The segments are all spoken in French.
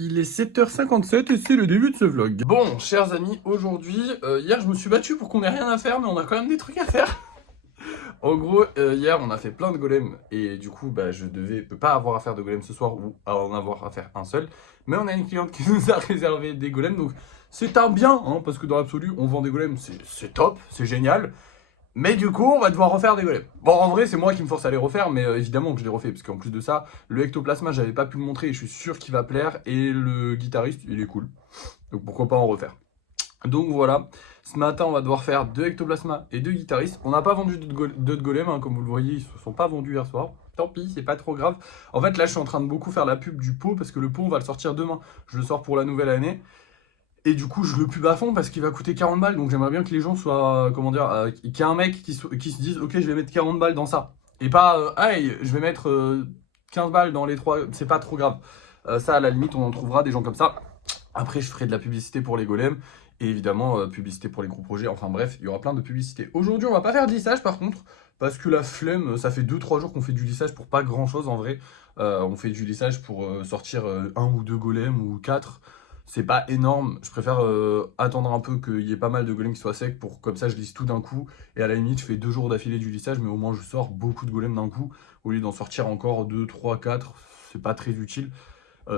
Il est 7h57 et c'est le début de ce vlog. Bon, chers amis, aujourd'hui, hier je me suis battu pour qu'on ait rien à faire, mais on a quand même des trucs à faire. En gros, hier on a fait plein de golems et du coup, je peux pas avoir à faire de golem ce soir ou à en avoir à faire un seul. Mais on a une cliente qui nous a réservé des golems, donc c'est un bien, hein, parce que dans l'absolu, on vend des golems, c'est top, c'est génial. Mais du coup, on va devoir refaire des golems. Bon, en vrai, c'est moi qui me force à les refaire, mais évidemment que je les refais, parce qu'en plus de ça, le ectoplasma, j'avais pas pu le montrer et je suis sûr qu'il va plaire, et le guitariste, il est cool. Donc pourquoi pas en refaire. Donc voilà, ce matin, on va devoir faire 2 ectoplasma et 2 guitaristes. On n'a pas vendu d'autres golems, hein, comme vous le voyez, ils se sont pas vendus hier soir. Tant pis, c'est pas trop grave. En fait, là, je suis en train de beaucoup faire la pub du pot, parce que le pot, on va le sortir demain. Je le sors pour la nouvelle année. Et du coup, je le pub à fond parce qu'il va coûter 40 balles. Donc j'aimerais bien que les gens soient, comment dire, qu'il y ait un mec qui se dise, ok, je vais mettre 40 balles dans ça. Et pas, hey, je vais mettre 15 balles dans les trois. C'est pas trop grave. Ça, à la limite, on en trouvera des gens comme ça. Après, je ferai de la publicité pour les golems. Et évidemment, publicité pour les gros projets. Enfin bref, il y aura plein de publicités. Aujourd'hui, on va pas faire de lissage par contre. Parce que la flemme, ça fait 2-3 jours qu'on fait du lissage pour pas grand chose en vrai. On fait du lissage pour sortir un ou deux golems ou quatre. C'est pas énorme, je préfère attendre un peu qu'il y ait pas mal de golems qui soient secs pour comme ça je lisse tout d'un coup et à la limite je fais 2 jours d'affilée du lissage mais au moins je sors beaucoup de golems d'un coup au lieu d'en sortir encore 2, 3, 4, c'est pas très utile.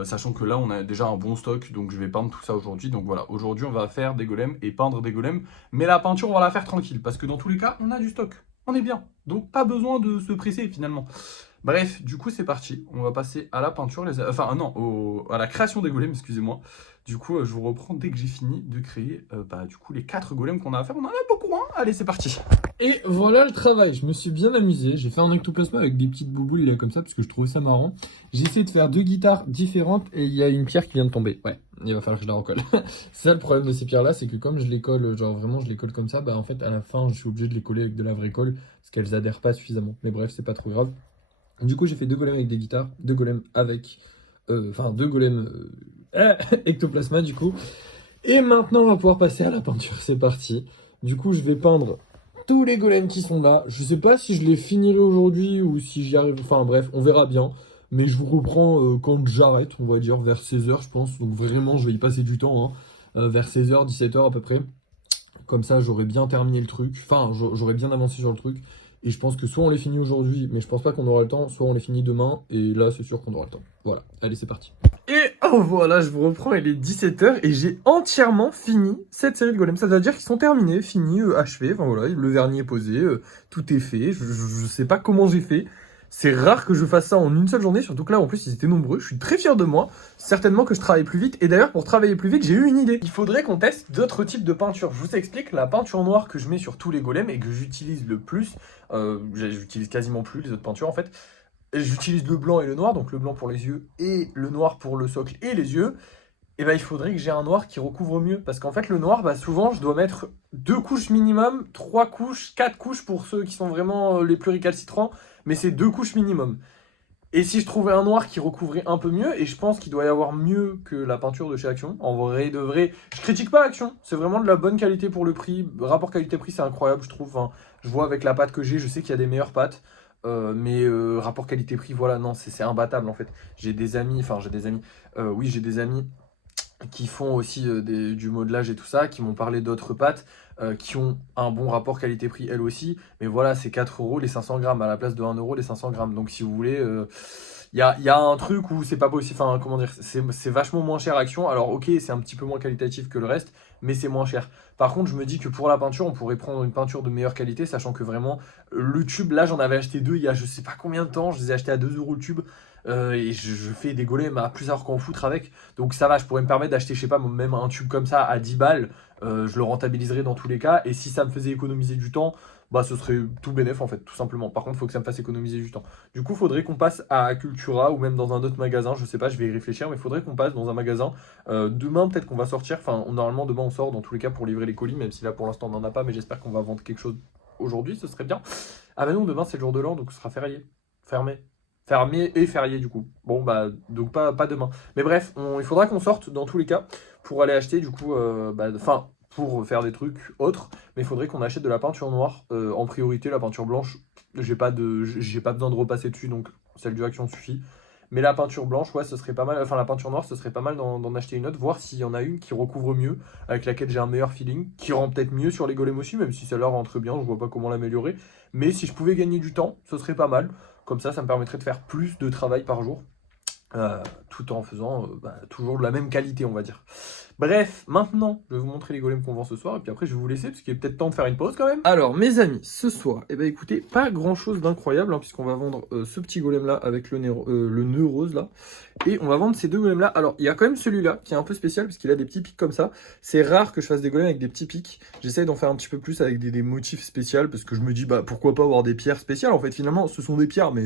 Sachant que là on a déjà un bon stock donc je vais peindre tout ça aujourd'hui. Donc voilà, aujourd'hui on va faire des golems et peindre des golems, mais la peinture on va la faire tranquille parce que dans tous les cas on a du stock, on est bien, donc pas besoin de se presser finalement. Bref, du coup c'est parti, on va passer à la peinture, enfin non, à la création des golems, excusez-moi. Du coup je vous reprends dès que j'ai fini de créer du coup les 4 golems qu'on a à faire, on en a beaucoup hein. Allez c'est parti. Et voilà le travail, je me suis bien amusé, j'ai fait un ectoplasma avec des petites bouboules là comme ça parce que je trouvais ça marrant. J'ai essayé de faire 2 guitares différentes et il y a une pierre qui vient de tomber. Ouais, il va falloir que je la recolle. C'est ça le problème de ces pierres là, c'est que comme je les colle, genre vraiment je les colle comme ça, en fait à la fin je suis obligé de les coller avec de la vraie colle parce qu'elles adhèrent pas suffisamment. Mais bref, c'est pas trop grave. Du coup j'ai fait 2 golems avec des guitares, 2 golems avec... Enfin 2 golems ectoplasma du coup. Et maintenant on va pouvoir passer à la peinture, c'est parti. Du coup je vais peindre tous les golems qui sont là. Je sais pas si je les finirai aujourd'hui ou si j'y arrive. Enfin bref, on verra bien. Mais je vous reprends quand j'arrête, on va dire vers 16h je pense. Donc vraiment je vais y passer du temps. Hein. Vers 16h, 17h à peu près. Comme ça j'aurai bien terminé le truc. Enfin j'aurai bien avancé sur le truc. Et je pense que soit on les finit aujourd'hui, mais je pense pas qu'on aura le temps, soit on les finit demain. Et là c'est sûr qu'on aura le temps. Voilà, allez c'est parti. Et oh voilà, je vous reprends, il est 17h et j'ai entièrement fini cette série de golems. Ça veut dire qu'ils sont terminés, finis, achevés. Enfin voilà, le vernis est posé, tout est fait. Je sais pas comment j'ai fait. C'est rare que je fasse ça en une seule journée, surtout que là en plus ils étaient nombreux. Je suis très fier de moi. Certainement que je travaille plus vite. Et d'ailleurs, pour travailler plus vite, j'ai eu une idée. Il faudrait qu'on teste d'autres types de peinture. Je vous explique, la peinture noire que je mets sur tous les golems et que j'utilise le plus, j'utilise quasiment plus les autres peintures en fait. J'utilise le blanc et le noir, donc le blanc pour les yeux et le noir pour le socle et les yeux. Et il faudrait que j'ai un noir qui recouvre mieux. Parce qu'en fait, le noir, souvent, je dois mettre 2 couches minimum, 3 couches, 4 couches pour ceux qui sont vraiment les plus récalcitrants. Mais c'est 2 couches minimum. Et si je trouvais un noir qui recouvrait un peu mieux, et je pense qu'il doit y avoir mieux que la peinture de chez Action, en vrai de vrai, je critique pas Action, c'est vraiment de la bonne qualité pour le prix, rapport qualité-prix c'est incroyable je trouve, enfin, je vois avec la pâte que j'ai, je sais qu'il y a des meilleures pâtes, mais rapport qualité-prix, voilà, non, c'est imbattable en fait. J'ai des amis qui font aussi du modelage et tout ça, qui m'ont parlé d'autres pâtes qui ont un bon rapport qualité-prix elles aussi. Mais voilà, c'est 4 euros les 500 grammes à la place de 1 euro les 500 grammes. Donc si vous voulez, y a un truc où c'est pas possible, enfin comment dire, c'est vachement moins cher Action. Alors ok, c'est un petit peu moins qualitatif que le reste, mais c'est moins cher. Par contre, je me dis que pour la peinture, on pourrait prendre une peinture de meilleure qualité, sachant que vraiment, le tube, là j'en avais acheté 2 il y a je sais pas combien de temps, je les ai achetés à 2 euros le tube. Et je fais des golems à plus savoir qu'en foutre avec. Donc ça va, je pourrais me permettre d'acheter, je sais pas, même un tube comme ça à 10 balles. Je le rentabiliserai dans tous les cas. Et si ça me faisait économiser du temps, ce serait tout bénef en fait, tout simplement. Par contre, il faut que ça me fasse économiser du temps. Du coup, il faudrait qu'on passe à Cultura ou même dans un autre magasin. Je sais pas, je vais y réfléchir, mais il faudrait qu'on passe dans un magasin. Demain, peut-être qu'on va sortir. Enfin, normalement, demain, on sort dans tous les cas pour livrer les colis, même si là pour l'instant, on n'en a pas. Mais j'espère qu'on va vendre quelque chose aujourd'hui, ce serait bien. Ah bah non, demain, c'est le jour de l'an, donc ce sera férié. Fermé. Fermé et férié du coup. Bon donc pas demain. Mais bref, il faudra qu'on sorte dans tous les cas pour aller acheter du coup, pour faire des trucs autres. Mais il faudrait qu'on achète de la peinture noire en priorité. La peinture blanche, j'ai pas besoin de repasser dessus, donc celle du Action suffit. Mais la peinture blanche, ouais, ce serait pas mal. Enfin, la peinture noire, ce serait pas mal d'en acheter une autre, voir s'il y en a une qui recouvre mieux, avec laquelle j'ai un meilleur feeling, qui rend peut-être mieux sur les golems aussi, même si celle-là rentre bien, je vois pas comment l'améliorer. Mais si je pouvais gagner du temps, ce serait pas mal. Comme ça me permettrait de faire plus de travail par jour. Tout en faisant toujours de la même qualité, on va dire. Bref, maintenant, je vais vous montrer les golems qu'on vend ce soir, et puis après, je vais vous laisser, parce qu'il est peut-être temps de faire une pause quand même. Alors, mes amis, ce soir, eh ben, écoutez, pas grand-chose d'incroyable, hein, puisqu'on va vendre ce petit golem-là avec le nœud rose, là, et on va vendre ces deux golems-là. Alors, il y a quand même celui-là, qui est un peu spécial, parce qu'il a des petits pics comme ça. C'est rare que je fasse des golems avec des petits pics. J'essaye d'en faire un petit peu plus avec des motifs spéciaux, parce que je me dis, bah, pourquoi pas avoir des pierres spéciales. En fait, finalement, ce sont des pierres, mais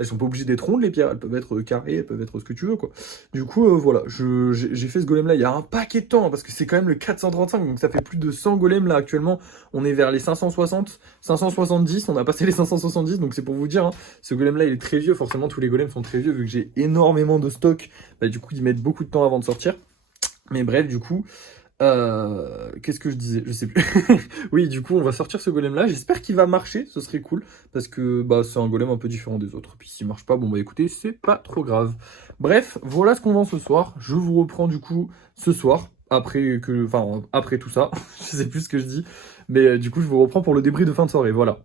elles sont pas obligées d'être rondes, les pierres. Elles peuvent être carrées, elles peuvent être ce que tu veux, quoi. Du coup, voilà, j'ai fait ce golem-là il y a un paquet de temps, hein, parce que c'est quand même le 435, donc ça fait plus de 100 golems, là, actuellement. On est vers les 560, 570, on a passé les 570, donc c'est pour vous dire, hein, ce golem-là, il est très vieux. Forcément, tous les golems sont très vieux, vu que j'ai énormément de stock. Bah, du coup, ils mettent beaucoup de temps avant de sortir. Mais bref, du coup... qu'est-ce que je disais? Je sais plus. Oui, du coup, on va sortir ce golem-là. J'espère qu'il va marcher, ce serait cool. Parce que bah, c'est un golem un peu différent des autres. Puis s'il marche pas, bon bah écoutez, c'est pas trop grave. Bref, voilà ce qu'on vend ce soir. Je vous reprends du coup ce soir. Après tout ça. Je sais plus ce que je dis. Mais du coup, je vous reprends pour le débrief de fin de soirée. Voilà.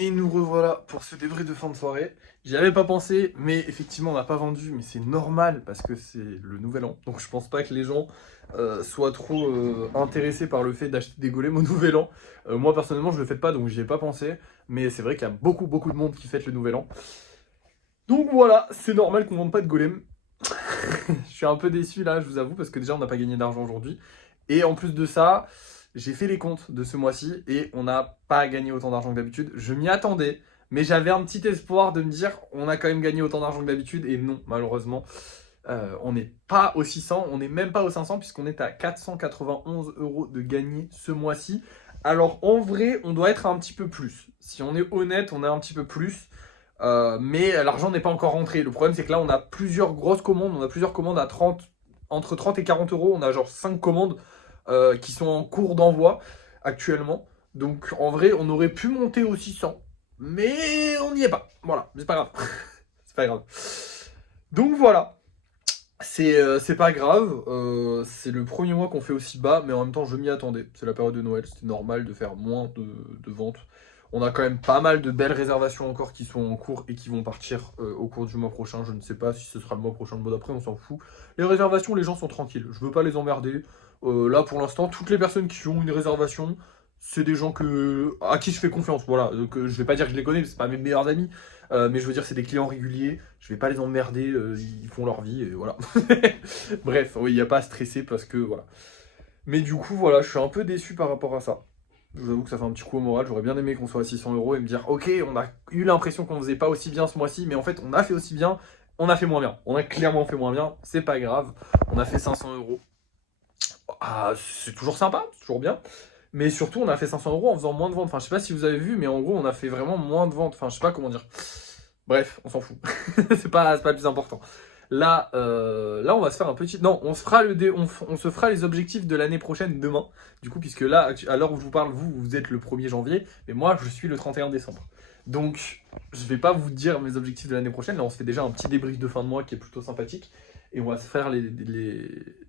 Et nous revoilà pour ce débrief de fin de soirée. J'y avais pas pensé, mais effectivement on n'a pas vendu, mais c'est normal parce que c'est le nouvel an. Donc je pense pas que les gens soient trop intéressés par le fait d'acheter des golems au nouvel an. Moi personnellement je le fais pas, donc j'y ai pas pensé. Mais c'est vrai qu'il y a beaucoup de monde qui fête le nouvel an. Donc voilà, c'est normal qu'on vende pas de golems. Je suis un peu déçu là, je vous avoue, parce que déjà on n'a pas gagné d'argent aujourd'hui. Et en plus de ça, j'ai fait les comptes de ce mois-ci et on n'a pas gagné autant d'argent que d'habitude. Je m'y attendais, mais j'avais un petit espoir de me dire on a quand même gagné autant d'argent que d'habitude. Et non, malheureusement, on n'est pas aux 600, on n'est même pas aux 500 puisqu'on est à 491 € de gagné ce mois-ci. Alors en vrai, on doit être un petit peu plus. Si on est honnête, on est un petit peu plus. Mais l'argent n'est pas encore rentré. Le problème, c'est que là, on a plusieurs grosses commandes. On a plusieurs commandes à entre 30 et 40 €. On a genre 5 commandes qui sont en cours d'envoi actuellement. Donc, en vrai, on aurait pu monter aux 600. Mais on n'y est pas. Voilà, c'est pas grave. C'est pas grave. Donc, voilà. C'est pas grave. C'est le premier mois qu'on fait aussi bas. Mais en même temps, je m'y attendais. C'est la période de Noël. C'était normal de faire moins de ventes. On a quand même pas mal de belles réservations encore qui sont en cours et qui vont partir au cours du mois prochain. Je ne sais pas si ce sera le mois prochain, le mois d'après, on s'en fout. Les réservations, les gens sont tranquilles. Je veux pas les emmerder. Là, pour l'instant, toutes les personnes qui ont une réservation, c'est des gens à qui je fais confiance. Voilà. Donc, je vais pas dire que je les connais, c'est pas mes meilleurs amis. Mais je veux dire, c'est des clients réguliers. Je vais pas les emmerder. Ils font leur vie et voilà. Bref, oui, il n'y a pas à stresser parce que voilà. Mais du coup, voilà, je suis un peu déçu par rapport à ça. Je vous avoue que ça fait un petit coup au moral, j'aurais bien aimé qu'on soit à 600 € et me dire ok, on a eu l'impression qu'on faisait pas aussi bien ce mois-ci, mais en fait on a fait aussi bien, on a fait moins bien. On a clairement fait moins bien, c'est pas grave, on a fait 500 €. Ah, c'est toujours sympa, c'est toujours bien. Mais surtout on a fait 500 € en faisant moins de ventes. Enfin je sais pas si vous avez vu, mais en gros on a fait vraiment moins de ventes. Enfin je sais pas comment dire. Bref, on s'en fout. C'est pas le plus important. Là, on va se faire un petit... Non, on se fera on se fera les objectifs de l'année prochaine demain. Du coup, puisque là, à l'heure où je vous parle, vous êtes le 1er janvier, mais moi, je suis le 31 décembre. Donc, je vais pas vous dire mes objectifs de l'année prochaine. Là, on se fait déjà un petit débrief de fin de mois qui est plutôt sympathique. Et on va se faire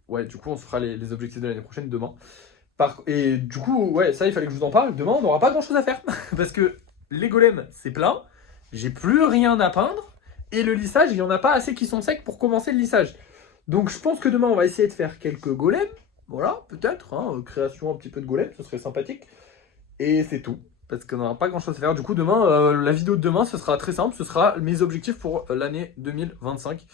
Ouais, du coup, on se fera les objectifs de l'année prochaine demain. Et du coup, ouais, ça, il fallait que je vous en parle. Demain, on n'aura pas grand-chose à faire. Parce que les golems, c'est plein. J'ai plus rien à peindre. Et le lissage, il n'y en a pas assez qui sont secs pour commencer le lissage. Donc je pense que demain, on va essayer de faire quelques golems. Voilà, peut-être. Hein, création un petit peu de golems, ce serait sympathique. Et c'est tout. Parce qu'on n'aura pas grand-chose à faire. Du coup, demain, la vidéo de demain, ce sera très simple. Ce sera mes objectifs pour l'année 2025.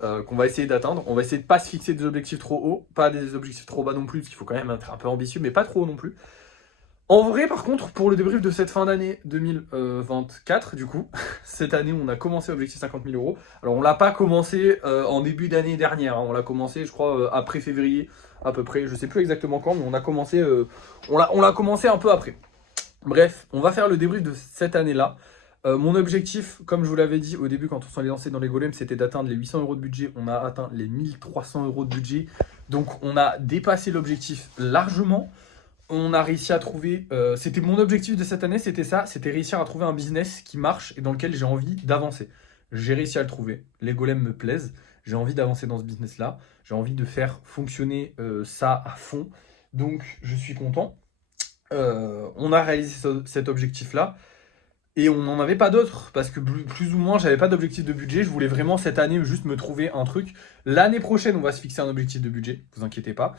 Qu'on va essayer d'atteindre. On va essayer de ne pas se fixer des objectifs trop hauts. Pas des objectifs trop bas non plus. Parce qu'il faut quand même être un peu ambitieux. Mais pas trop haut non plus. En vrai, par contre, pour le débrief de cette fin d'année 2024, du coup, cette année, on a commencé Objectif 50 000 €. Alors, on l'a pas commencé en début d'année dernière. Hein. On l'a commencé, je crois, après février, à peu près. Je sais plus exactement quand, mais on a commencé, on l'a commencé un peu après. Bref, on va faire le débrief de cette année-là. Mon objectif, comme je vous l'avais dit au début quand on s'en est lancé dans les golems, c'était d'atteindre les 800 € de budget. On a atteint les 1300 € de budget. Donc, on a dépassé l'objectif largement. On a réussi à trouver, c'était mon objectif de cette année, c'était ça, c'était réussir à trouver un business qui marche et dans lequel j'ai envie d'avancer. J'ai réussi à le trouver. Les golems me plaisent. J'ai envie d'avancer dans ce business-là. J'ai envie de faire fonctionner ça à fond. Donc, je suis content. On a réalisé cet objectif-là. Et on n'en avait pas d'autres, parce que plus ou moins, j'avais pas d'objectif de budget. Je voulais vraiment cette année juste me trouver un truc. L'année prochaine, on va se fixer un objectif de budget, vous inquiétez pas.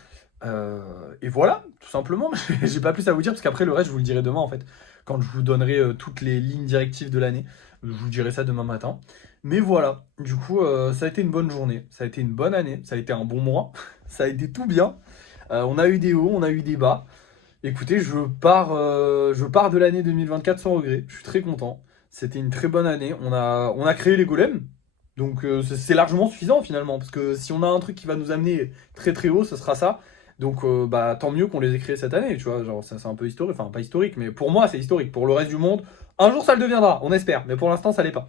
Et voilà, tout simplement. J'ai pas plus à vous dire, parce qu'après, le reste, je vous le dirai demain, en fait. Quand je vous donnerai toutes les lignes directives de l'année. Je vous dirai ça demain matin. Mais voilà, du coup, ça a été une bonne journée. Ça a été une bonne année. Ça a été un bon mois. Ça a été tout bien. On a eu des hauts, on a eu des bas. Écoutez, je pars de l'année 2024 sans regret. Je suis très content. C'était une très bonne année. On a créé les golems. Donc c'est largement suffisant finalement. Parce que si on a un truc qui va nous amener très très haut, ce sera ça. Donc bah, tant mieux qu'on les ait créés cette année. Tu vois, genre c'est un peu historique. Enfin, pas historique, mais pour moi c'est historique. Pour le reste du monde, un jour ça le deviendra, on espère. Mais pour l'instant, ça l'est pas.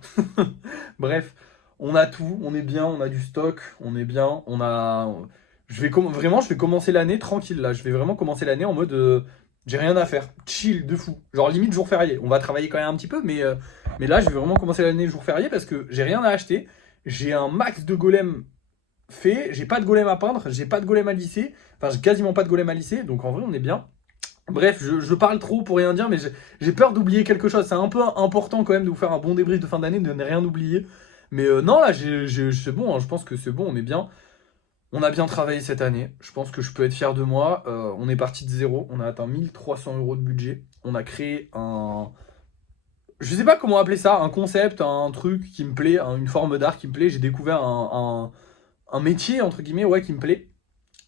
Bref, on a tout. On est bien. On a du stock. On est bien. Vraiment, je vais commencer l'année tranquille là. Je vais vraiment commencer l'année en mode j'ai rien à faire, chill de fou. Genre limite jour férié. On va travailler quand même un petit peu, mais là je vais vraiment commencer l'année jour férié parce que j'ai rien à acheter. J'ai un max de golem fait. J'ai pas de golem à peindre. J'ai pas de golem à lisser. Enfin, j'ai quasiment pas de golem à lisser. Donc en vrai, on est bien. Bref, je parle trop pour rien dire, mais j'ai peur d'oublier quelque chose. C'est un peu important quand même de vous faire un bon débrief de fin d'année, de ne rien oublier. Mais non, là, c'est bon, hein, je pense que c'est bon, on est bien. On a bien travaillé cette année. Je pense que je peux être fier de moi. On est parti de zéro. On a atteint 1300 euros de budget. On a créé un. Je sais pas comment appeler ça, un concept, un truc qui me plaît, une forme d'art qui me plaît. J'ai découvert un métier, entre guillemets, ouais, qui me plaît.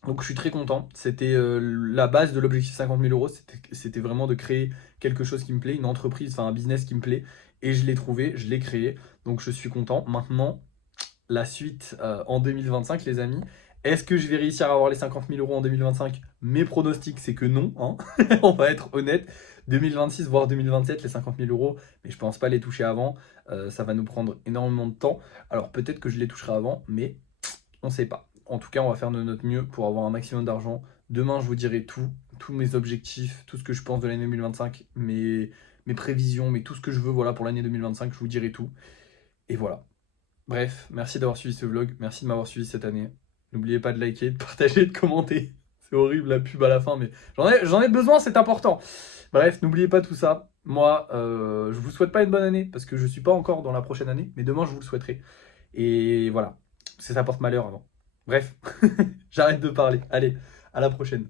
Donc je suis très content. C'était la base de l'objectif 50 000 euros. C'était vraiment de créer quelque chose qui me plaît, une entreprise, enfin un business qui me plaît. Et je l'ai trouvé, je l'ai créé. Donc je suis content. Maintenant, la suite en 2025, les amis. Est-ce que je vais réussir à avoir les 50 000 euros en 2025? Mes pronostics, c'est que non. Hein. On va être honnête. 2026, voire 2027, les 50 000 euros. Mais je pense pas les toucher avant. Ça va nous prendre énormément de temps. Alors peut-être que je les toucherai avant, mais on sait pas. En tout cas, on va faire de notre mieux pour avoir un maximum d'argent. Demain, je vous dirai tout, tous mes objectifs, tout ce que je pense de l'année 2025, mes prévisions, mais tout ce que je veux voilà, pour l'année 2025, je vous dirai tout. Et voilà. Bref, merci d'avoir suivi ce vlog, merci de m'avoir suivi cette année. N'oubliez pas de liker, de partager, de commenter. C'est horrible la pub à la fin, mais j'en ai besoin, c'est important. Bref, n'oubliez pas tout ça. Moi, je vous souhaite pas une bonne année, parce que je suis pas encore dans la prochaine année, mais demain je vous le souhaiterai. Et voilà, ça porte malheur avant. Bref, j'arrête de parler. Allez, à la prochaine.